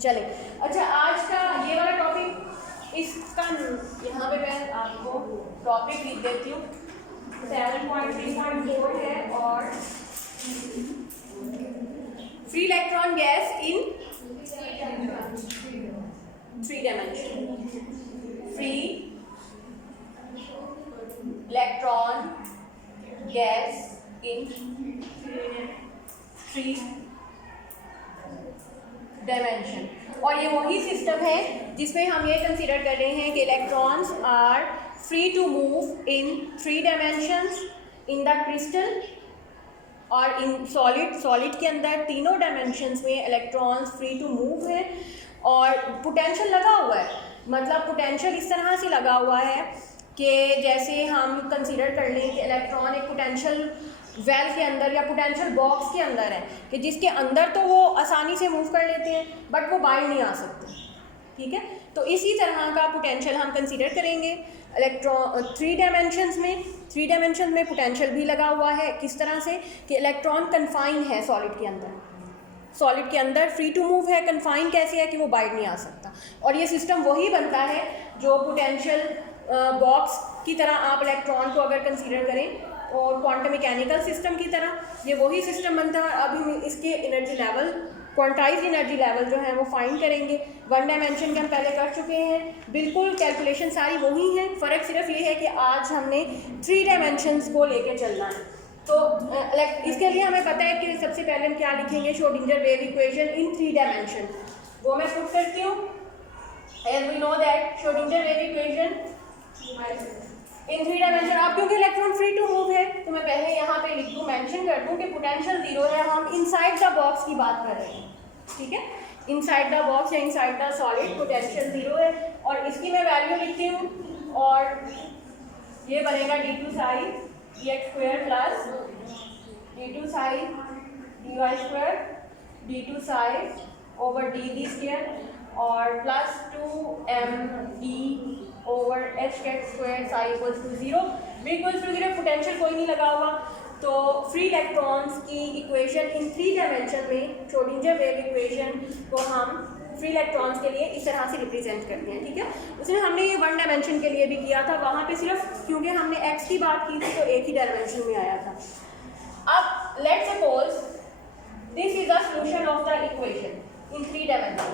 चले। अच्छा, आज का ये वाला टॉपिक, इसका यहाँ पे मैं आपको टॉपिक लिख देती हूँ। 7.3.4 है और free electron gas in 3 dimension. Free electron gas in 3 dimension. और ये वही सिस्टम है जिसमें हम ये कंसीडर कर रहे हैं कि electrons are free to move in 3 dimensions in the crystal और इन सॉलिड के अंदर तीनों डायमेंशंस में इलेक्ट्रॉन्स फ्री टू मूव हैं और पोटेंशियल लगा हुआ है। मतलब पोटेंशियल इस तरह से लगा हुआ है कि जैसे हम कंसीडर कर लें कि इलेक्ट्रॉन एक पोटेंशियल वेल के अंदर या पोटेंशियल बॉक्स के अंदर है कि जिसके अंदर तो वो आसानी से मूव कर लेते हैं बट वो बाहर नहीं आ सकते। ठीक है, तो इसी तरह का पोटेंशियल हम कंसीडर करेंगे इलेक्ट्रॉन 3 डायमेंशंस में। 3 डायमेंशन में पोटेंशियल भी लगा हुआ है किस तरह से कि इलेक्ट्रॉन कन्फाइन है सॉलिड के अंदर, सॉलिड के अंदर फ्री टू मूव है। कन्फाइन कैसे है कि वो बाहर नहीं आ सकता। और ये सिस्टम वही बनता है जो पोटेंशियल बॉक्स की तरह आप इलेक्ट्रॉन को अगर कंसीडर करें और क्वांटम मैकेनिकल सिस्टम की तरह ये वही सिस्टम बनता है। अब हम इसके energy level, quantize energy level जो है वो फाइंड करेंगे। 1 डायमेंशन के हम पहले कर चुके हैं, बिल्कुल कैलकुलेशन सारी वही है। फ़र्क सिर्फ ये है कि आज हमने 3 डायमेंशंस को लेके चलना है। तो इसके लिए हमें पता है कि सबसे पहले हम क्या लिखेंगे, Schrodinger wave equation in 3 dimension. वो मैं पुट करती हूँ। As we know that Schrodinger wave equation in 3 dimension. अब क्योंकि इलेक्ट्रॉन फ्री टू मूव है तो मैं पहले यहाँ पे लिख दूँ, मेंशन कर दूँ कि पोटेंशियल 0 है। हम इनसाइड द बॉक्स की बात कर रहे हैं। ठीक है, इनसाइड द बॉक्स या इनसाइड द सॉलिड पोटेंशियल 0 है और इसकी मैं वैल्यू लिखती हूँ और ये बनेगा d2 psi dx² plus d2 psi dy² d2 psi over dv² और plus 2m e over h² psi equals to 0। v equals to 0, potential कोई नहीं लगा हुआ। तो फ्री इलेक्ट्रॉन्स की इक्वेशन इन 3 डायमेंशन में श्रोडिंगर वेव इक्वेशन को हम फ्री इलेक्ट्रॉन्स के लिए इस तरह से रिप्रेजेंट करते हैं। ठीक है, उसमें हमने ये 1 डायमेंशन के लिए भी किया था, वहाँ पे सिर्फ क्योंकि हमने x की बात की थी तो एक ही डायमेंशन में आया था। अब let's suppose this is the solution of the equation in 3 dimension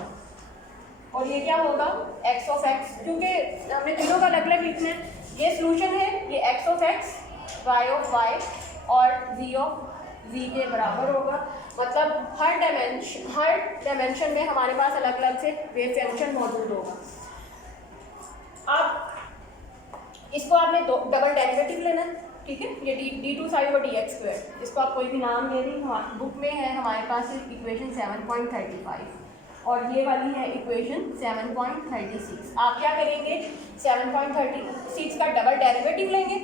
और ये क्या होगा x ऑफ x, क्योंकि हमने तीनों का अलग अलग लिखना है। ये सॉल्यूशन है, ये x of x, y of y और z ऑफ z के बराबर होगा। मतलब हर डायमेंशन में हमारे पास अलग अलग से वेव फंक्शन मौजूद होगा। अब इसको आपने डबल डेरिवेटिव लेना है। ठीक है, ये d2 psi ओवर dx², इसको आप कोई भी नाम दे दें। बुक में है हमारे पास इक्वेशन 7.35 और ये वाली है इक्वेशन 7.36। आप क्या करेंगे, 7.36 का डबल डेरिवेटिव लेंगे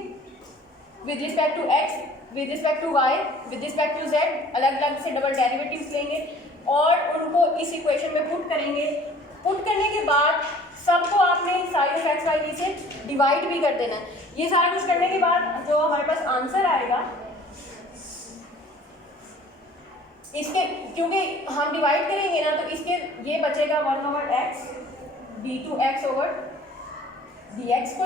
with respect to x, with respect to y, with respect to z, अलग अलग से डबल डेरिवेटिव्स लेंगे और उनको इस इक्वेशन में पुट करेंगे। पुट करने के बाद सबको आपने साई ऑफ x y से डिवाइड भी कर देना है। ये सारा कुछ करने के बाद जो हमारे पास आंसर आएगा इसके, क्योंकि हम डिवाइड करेंगे ना तो इसके ये बचेगा 1 over x d2x over dx²।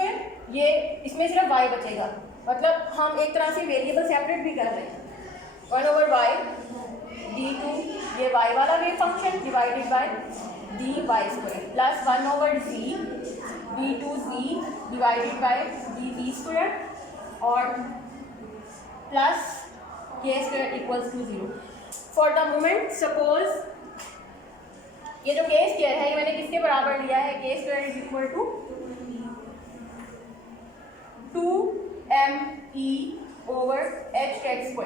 ये इसमें सिर्फ y बचेगा, मतलब हम एक तरह से वेरिएबल सेपरेट भी कर रहे हैं। 1 ओवर y d2, ये y वाला wave function divided by dy² plus 1 over z d2z divided by dv² और plus k² equals to 0। For the moment suppose ये जो k² है ये मैंने किसके बराबर लिया है, k² is equal to 2me over h²।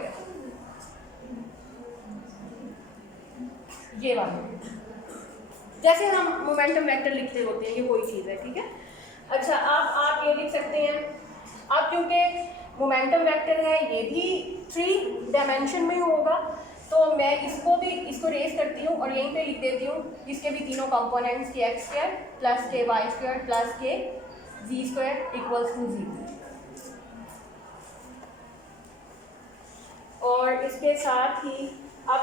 ये वाला जैसे हम मोमेंटम वेक्टर लिखते होते हैं, ये कोई चीज़ है। ठीक है, अच्छा अब आप ये लिख सकते हैं। अब क्योंकि मोमेंटम वेक्टर है ये भी 3 डायमेंशन में होगा तो मैं इसको रेस करती हूँ और यहीं पे लिख देती हूँ इसके भी तीनों कंपोनेंट्स के x² प्लस के y² प्लस के z² इक्वल्स टू 0। और इसके साथ ही अब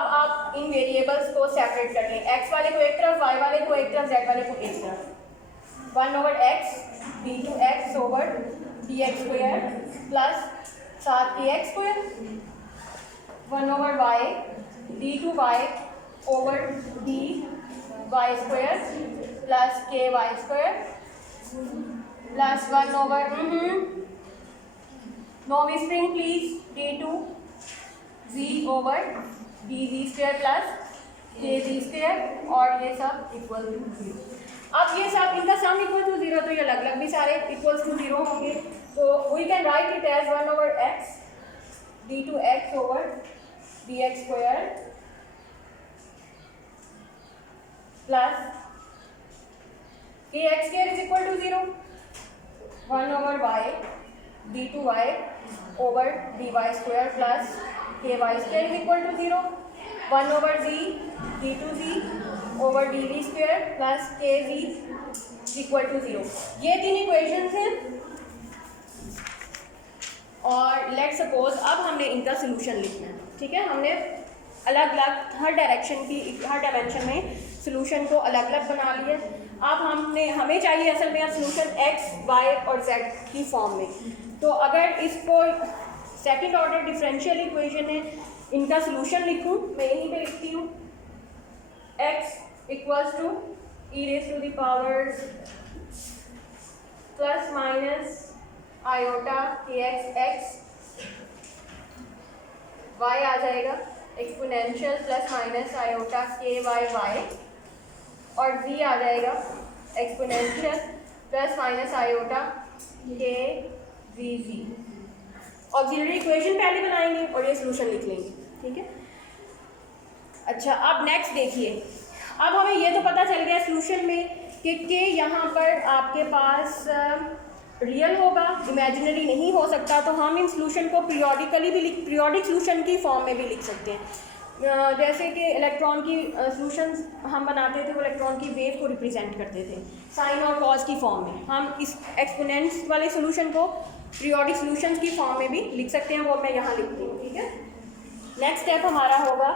आप इन वेरिएबल्स को सेपरेट कर लें, एक्स वाले को एक तरफ, वाई वाले को एक तरफ, जेड वाले को एक तरफ। 1/x d2x over dx square plus 7kx², 1/y d2y over dy square plus ky² plus 1/, no whispering please, d2z over dz² plus kz² और ये सब इक्वल टू 0। अब ये सब इनका सम इक्वल टू 0, तो ये अलग अलग भी सारे इक्वल्स टू 0 होंगे, तो we can write it as 1/x d2x over dx square plus kx² is equal to 0, 1/y d2y over dy square plus ky² is equal to 0, 1/z d2z over dv square plus kz equal to 0। ये 3 equations हैं और let suppose अब हमने इनका solution लिखना है, ठीक है। हमने अलग अलग हर डायमेंशन में सोल्यूशन को अलग अलग बना लिया। अब हमें चाहिए असल में अब सोल्यूशन x, y और z की फॉर्म में। तो अगर इसको सेकंड ऑर्डर डिफरेंशियल इक्वेशन है, इनका सोल्यूशन लिखूं, मैं यहीं पे लिखती हूँ x equals to e⁻² plus minus iota kx, y आ जाएगा exponential plus minus iota ky y और z आ जाएगा exponential plus minus iota kz। Auxiliary equation पहले बनाएंगे और ये सोल्यूशन लिख लेंगे, ठीक है। अच्छा, अब नेक्स्ट देखिए, अब हमें ये तो पता चल गया सोल्यूशन में कि यहाँ पर आपके पास रियल होगा, इमेजिनरी नहीं हो सकता, तो हम इन सोल्यूशन को पीरियोडिक सोल्यूशन की फॉर्म में भी लिख सकते हैं। जैसे कि इलेक्ट्रॉन की सोल्यूशंस हम बनाते थे, वो इलेक्ट्रॉन की वेव को रिप्रेजेंट करते थे साइन और कॉज की फॉर्म में। हम इस एक्सपोनेंट्स वाले सोल्यूशन को पीरियोडिक सोल्यूशन की फॉर्म में भी लिख सकते हैं, वो मैं यहाँ लिखती हूँ, ठीक है। नेक्स्ट स्टेप हमारा होगा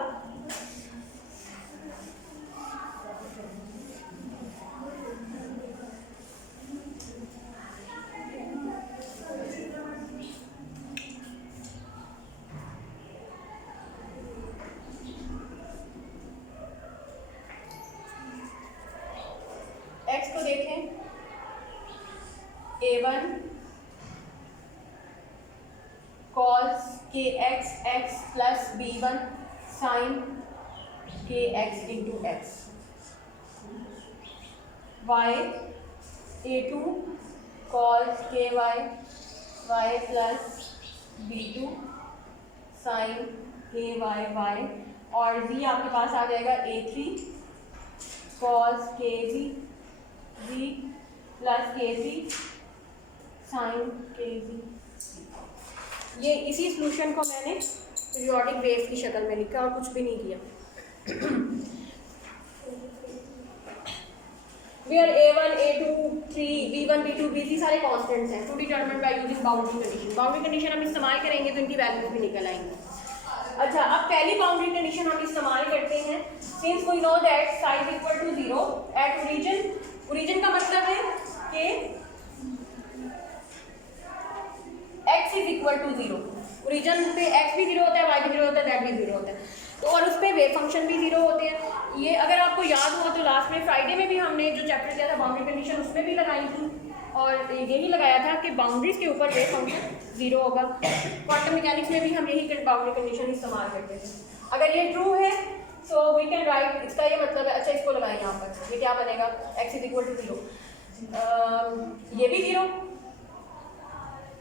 x को देखें, a1 cos kx x plus b1 sin kx into x, y a2 cos ky y plus b2 sin ky y और z आपके पास आ जाएगा a3 cos kz z plus k3 sin kz। ये इसी solution को मैंने periodic wave की शक्ल में लिखा और कुछ भी नहीं किया। Where a1 a2 3 b1 b2 b3 सारे कांस्टेंट्स हैं, to determine by using boundary condition. Boundary condition हम इस्तेमाल करेंगे तो इनकी वैल्यूज भी निकल आएंगी। अच्छा, अब पहली बाउंड्री कंडीशन हम इस्तेमाल करते हैं, since we know that psi equal to 0 at origin. Origin का मतलब है कि x is equal to 0। Origin पे x भी 0 होता है, y भी 0 होता है, z भी 0 होता है, तो और उस पर वेव फंक्शन भी 0 होते हैं। ये अगर आपको याद हो तो लास्ट में फ्राइडे में भी हमने जो चैप्टर किया था बाउंड्री कंडीशन, उसमें भी लगाई थी और यही लगाया था कि बाउंड्रीज के ऊपर वेव फंक्शन 0 होगा। क्वांटम मैकेनिक्स में भी हम यही बाउंड्री कंडीशन इस्तेमाल करते थे। अगर ये ट्रू है सो वी कैन राइट, इसका ये मतलब है, अच्छा इसको लगाएं यहाँ पर, ये क्या बनेगा x इज इक्वल टू 0, ये भी 0,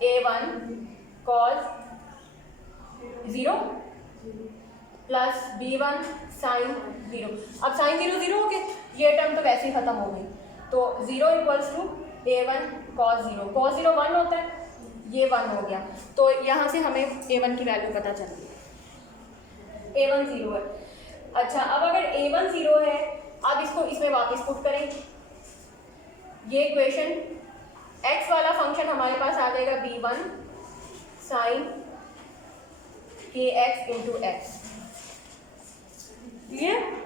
a1 cos 0 plus b1 sin 0। अब sin 0 0 हो गए, ये टर्म तो वैसे ही खत्म हो गई, तो 0 equals to a1 cos 0, cos 0 1 होता है, ये 1 हो गया, तो यहाँ से हमें a1 की वैल्यू पता चल गई, a1 0 है। अच्छा, अब अगर a1 0 है, अब इसको इसमें वापस पुट करें, ये इक्वेशन x वाला फंक्शन हमारे पास आ जाएगा b1 sin kx into x,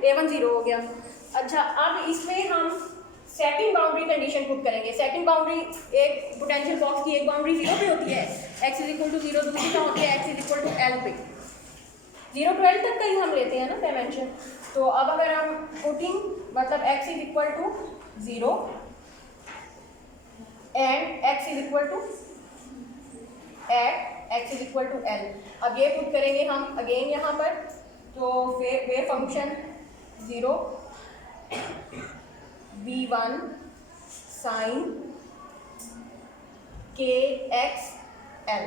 A1 0 हो गया। अच्छा, अब इसमें हम सेकंड बाउंड्री कंडीशन पुट करेंगे। सेकंड बाउंड्री, एक पोटेंशियल बॉक्स की एक बाउंड्री 0 पे होती है, x = 0, दूसरी का होती है x = L पे। 0 to L तक का ही हम लेते हैं ना डायमेंशन। तो अब अगर हम पुटिंग मतलब x = 0 एंड x = L, अब ये पुट करेंगे हम अगेन यहाँ पर। तो wave function 0 v1 sin kxl।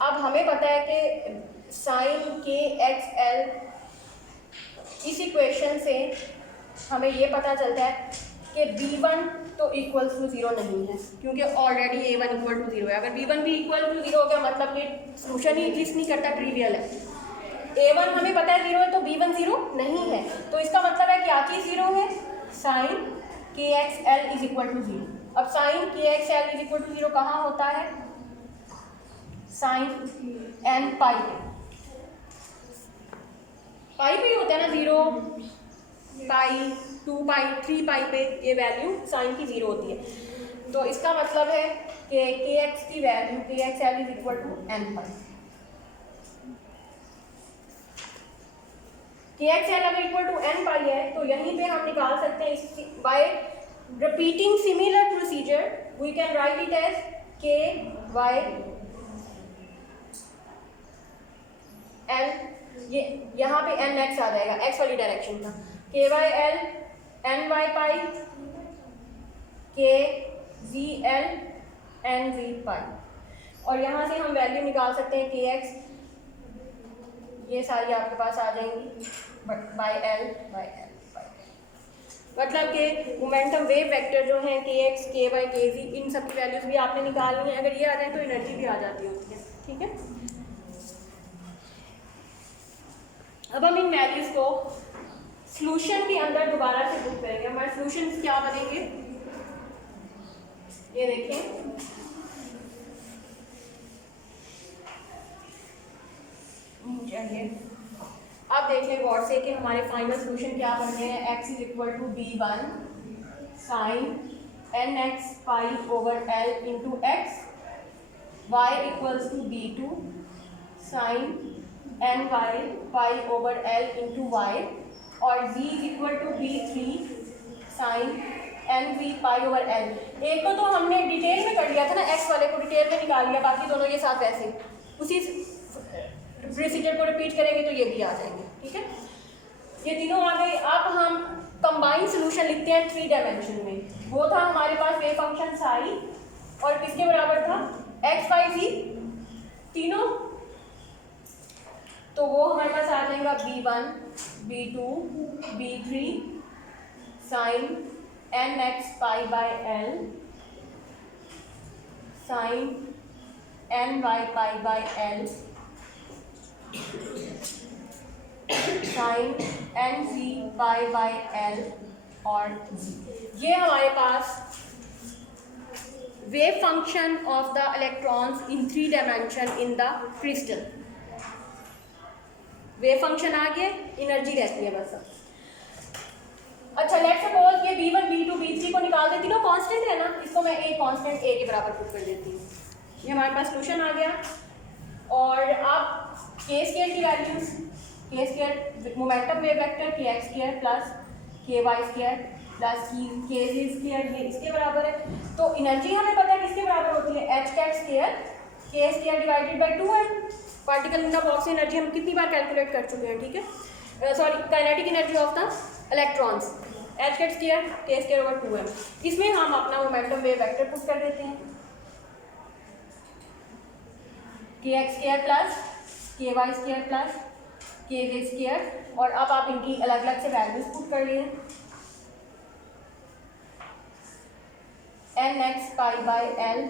अब हमें पता है कि sin kxl, इस इक्वेशन से हमें ये पता चलता है कि v1 तो इक्वल्स टू 0 नहीं है, क्योंकि ऑलरेडी a1 = 0 है। अगर v1 भी = 0 हो गया मतलब कि सोल्यूशन ही एग्जिस्ट नहीं करता, ट्रिवियल है। a1 हमें पता है 0 है, तो v1 0 नहीं है। तो इसका मतलब है क्या चीज़ 0 है? sin kxl = 0। अब sin kxl = 0 कहाँ होता है? sin n पाई पे ही होता है ना, 0 पाई 2 पाई 3 पाई पे ये वैल्यू साइन की 0 होती है। तो इसका मतलब है कि kx की वैल्यू kxl = n पाई। kxl अगर = n पाई है तो यहीं पे हम निकाल सकते हैं by repeating similar procedure we can write it as k y l, ये यहाँ पे nx आ जाएगा, x वाली डायरेक्शन का, k y l n y पाई k z l n z पाई। और यहाँ से हम वैल्यू निकाल सकते हैं kx, ये सारी आपके पास आ जाएंगी बाय l बाय l। मतलब कि मोमेंटम वेव वेक्टर जो हैं kx ky kz, इन सब की वैल्यूज भी आपने निकालनी है। अगर ये आ जाए तो एनर्जी भी आ जाती होती है। ठीक है, अब हम इन वैल्यूज को सॉल्यूशन के अंदर दोबारा से पुट करेंगे। हमारे सॉल्यूशंस क्या बनेंगे, ये देखें। चलिए अब देख लें गौर से कि हमारे फाइनल सॉल्यूशन क्या बन रहे हैं। x = b1 sin nx pi over l into x, y = b2 sin ny pi over l into y, और z = b3 sin nv pi over l। एक को तो हमने डिटेल में कर लिया था ना, x वाले को डिटेल में निकाल लिया, बाकी दोनों ये साथ वैसे उसी प्रोसीजर को रिपीट करेंगे तो ये भी आ जाएंगे। ठीक है, ये तीनों आ गए। अब हम कंबाइंड सॉल्यूशन लिखते हैं 3 डायमेंशन में। वो था हमारे पास वेव फंक्शन साई, और किसके बराबर था? x y z तीनों। तो वो हमारे पास आ जाएगा b1 b2 b3 sin nx pi by l sin ny pi by l sin nz pi by l और g। ये हमारे पास wave function of the electrons in 3 dimension in the crystal. Wave function आ गया, energy रहती है बस। अच्छा, लेट्स सपोज ये b1 b2 b3 को निकाल देती ना, कांस्टेंट है ना, इसको मैं a कांस्टेंट a के बराबर पुट कर देती हूँ। ये हमारे पास सॉल्यूशन आ गया। और अब k² की values, k² momentum wave vector kx² plus ky² plus kz², ये इसके बराबर है। तो एनर्जी हमें पता है किसके बराबर होती है? h² k² divided by 2m। Particle in the box energy हम कितनी बार कैलकुलेट कर चुके हैं। ठीक है, sorry, kinetic energy of the electrons h² k² over 2m। इसमें हम अपना मोमेंटम वेव वेक्टर पुट कर देते हैं, kx² plus ky² plus kz²। और अब आप इनकी अलग अलग से वैल्यूज पुट कर लिए। nx pi by l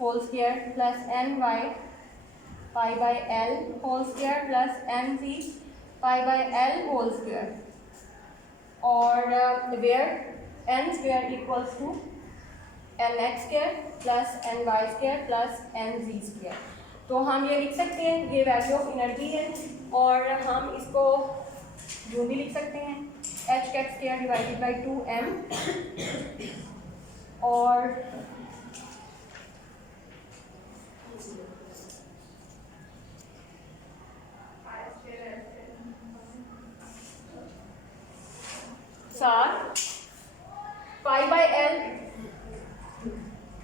whole square plus ny pi by l whole square plus nz pi by l whole square, और where n² equals to nx² plus ny² plus nz²। तो हम ये लिख सकते हैं, ये वैल्यू ऑफ एनर्जी है, और हम इसको जो भी लिख सकते हैं h cut square divided by 2m, और साथ pi by L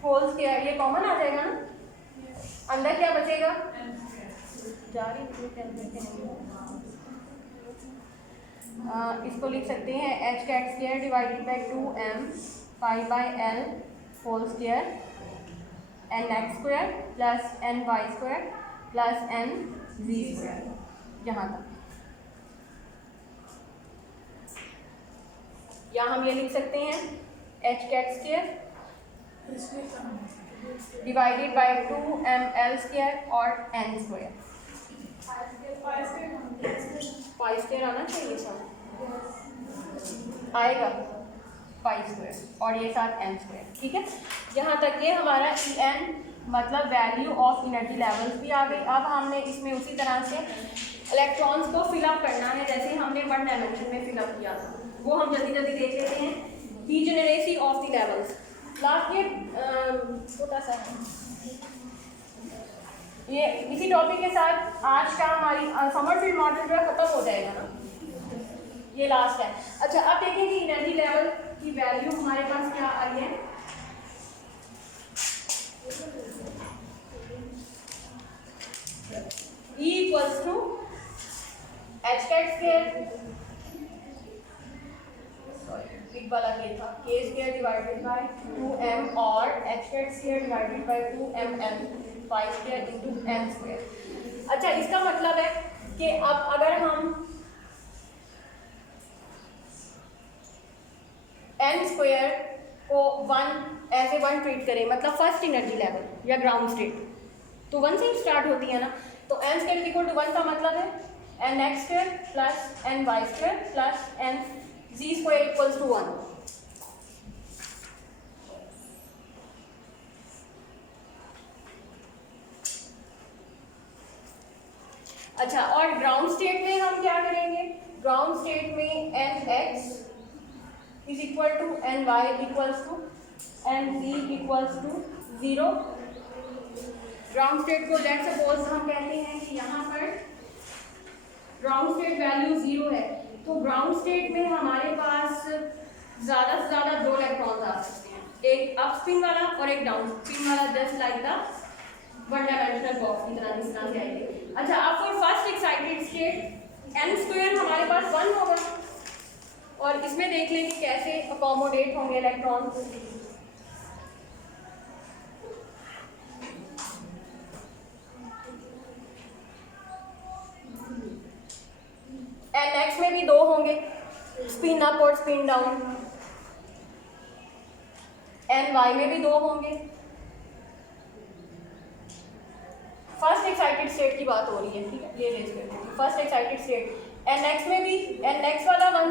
whole square, ये कॉमन आ जाएगा ना, अंदर क्या बचेगा, जा रही इसको लिख सकते हैं h cut square divided by 2m pi by L whole square n x square plus n y square plus n z square, यहाँ तक। या हम ये लिख सकते हैं h cut square divided by 2ml square और n स्क्वायर, पाई स्क्वायर आना चाहिए सब, आएगा पाई स्क्वायर और ये साथ n स्क्वायर, ठीक है। यहाँ तक ये हमारा En मतलब वैल्यू ऑफ एनर्जी लेवल्स भी आ गई। अब हमने इसमें उसी तरह से इलेक्ट्रॉन्स को फिलअप करना है जैसे हमने 1 डायमेंशन में फिलअप किया था, वो हम जल्दी जल्दी देख लेते हैं। Degeneracy of the levels, last ये छोटा सा है, ये इसी टॉपिक के साथ आज का हमारी समरफील्ड मॉडल जो है ख़त्म हो जाएगा ना, ये लास्ट है। अच्छा, अब देखें कि एनर्जी लेवल की वैल्यू हमारे पास क्या आई है। E equals to h cut square, big वाला ये था, k square divided bye 2m और h cut square divided by 2ml 5 square into n square. अच्छा, इसका मतलब है कि अब अगर हम n स्क्वायर को 1 ऐसे 1 ट्रीट करें, मतलब फर्स्ट एनर्जी लेवल या ग्राउंड स्टेट, तो 1 से ही स्टार्ट होती है ना, तो n स्क्वायर इक्वल टू 1 का मतलब है n x square plus n y square plus n z square equals to 1। अच्छा, और ग्राउंड स्टेट में हम क्या करेंगे, ग्राउंड स्टेट में n x is equal to n y equals to n z equals to 0। Ground state को let suppose हम कहते हैं कि यहाँ पर ग्राउंड स्टेट वैल्यू 0 है, तो ग्राउंड स्टेट में हमारे पास ज़्यादा से ज़्यादा 2 इलेक्ट्रॉन्स आ सकते हैं, एक अप स्पिन वाला और एक डाउन स्पिन वाला, just like the 1 dimensional box की तरह, इस तरह से आएंगे। अच्छा, अब for first excited state n square हमारे पास 1 होगा, और इसमें देख लें कि कैसे अकोमोडेट होंगे इलेक्ट्रॉन। nx में भी 2 होंगे, स्पिन अप और स्पिन डाउन। ny में भी 2 होंगे। फर्स्ट एक्साइटेड स्टेट की बात हो रही है, ठीक है, ये रेज करते हैं फर्स्ट एक्साइटेड स्टेट। nx में भी nx वाला 1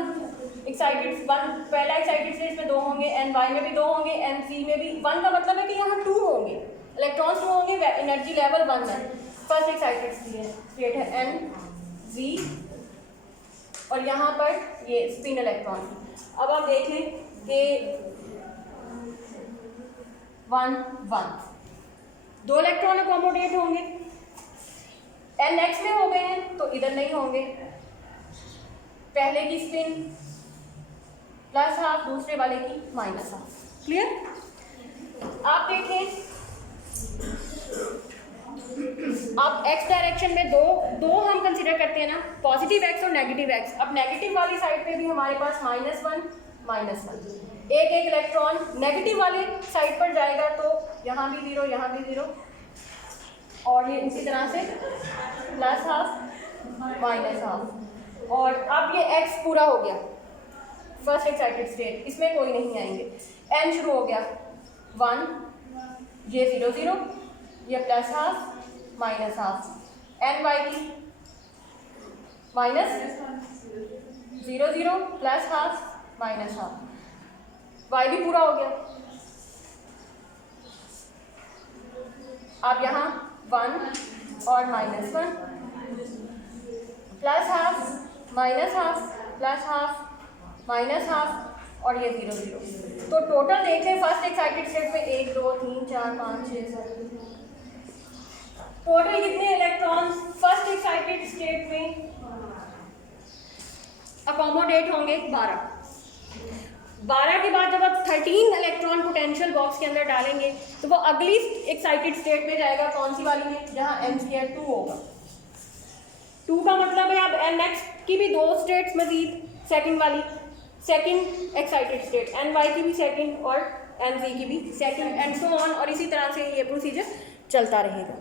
एक्साइटेड, 1 पहला एक्साइटेड स्टेट में 2 होंगे, ny में भी 2 होंगे, nc में भी 1 का मतलब है कि यहाँ 2 होंगे, इलेक्ट्रॉन्स 2 होंगे, एनर्जी लेवल 1 है। फर्स्ट एक्साइटेड स्टेट है nz, और यहाँ पर ये स्पिन इलेक्ट्रॉन। अब आप देख लें कि 1 1 2 इलेक्ट्रॉन अकोमोडेट होंगे, nx में हो गए हैं तो इधर नहीं होंगे, पहले की स्पिन प्लस हाफ, दूसरे वाले की माइनस हाफ। क्लियर? आप देखें, अब x डायरेक्शन में दो हम कंसीडर करते हैं ना, पॉजिटिव x और नेगेटिव x। अब नेगेटिव वाली साइड पे भी हमारे पास -1 -1, एक इलेक्ट्रॉन नेगेटिव वाले साइड पर जाएगा तो यहाँ भी 0, यहाँ भी 0, और ये इसी तरह से प्लस हाफ माइनस हाफ। और अब ये x पूरा हो गया, फर्स्ट एक्साइटेड स्टेट, इसमें कोई नहीं आएंगे। n शुरू हो गया 1, ये 0 0, ये plus half minus half, ny की minus 0 0 plus half minus half, y भी पूरा हो गया। अब यहाँ 1 और -1, +½ -½ +½ -½ और ये 0 0। तो टोटल देखें फर्स्ट एक्साइटेड स्टेट में 1 2 3 4 5 6 7, टोटल कितने इलेक्ट्रॉन्स फर्स्ट एक्साइटेड स्टेट में अकोमोडेट होंगे? 12। 12 के बाद जब आप 13 इलेक्ट्रॉन पोटेंशियल बॉक्स के अंदर डालेंगे तो वो अगली एक्साइटेड स्टेट में जाएगा, कौन सी वाली में? जहाँ m² 2 होगा। 2 का मतलब है अब nx की भी 2 स्टेट्स मजीद, सेकंड वाली सेकंड एक्साइटेड स्टेट, ny की भी सेकंड और nz की भी सेकंड, एंड सो ऑन, और इसी तरह से ये प्रोसीजर चलता रहेगा।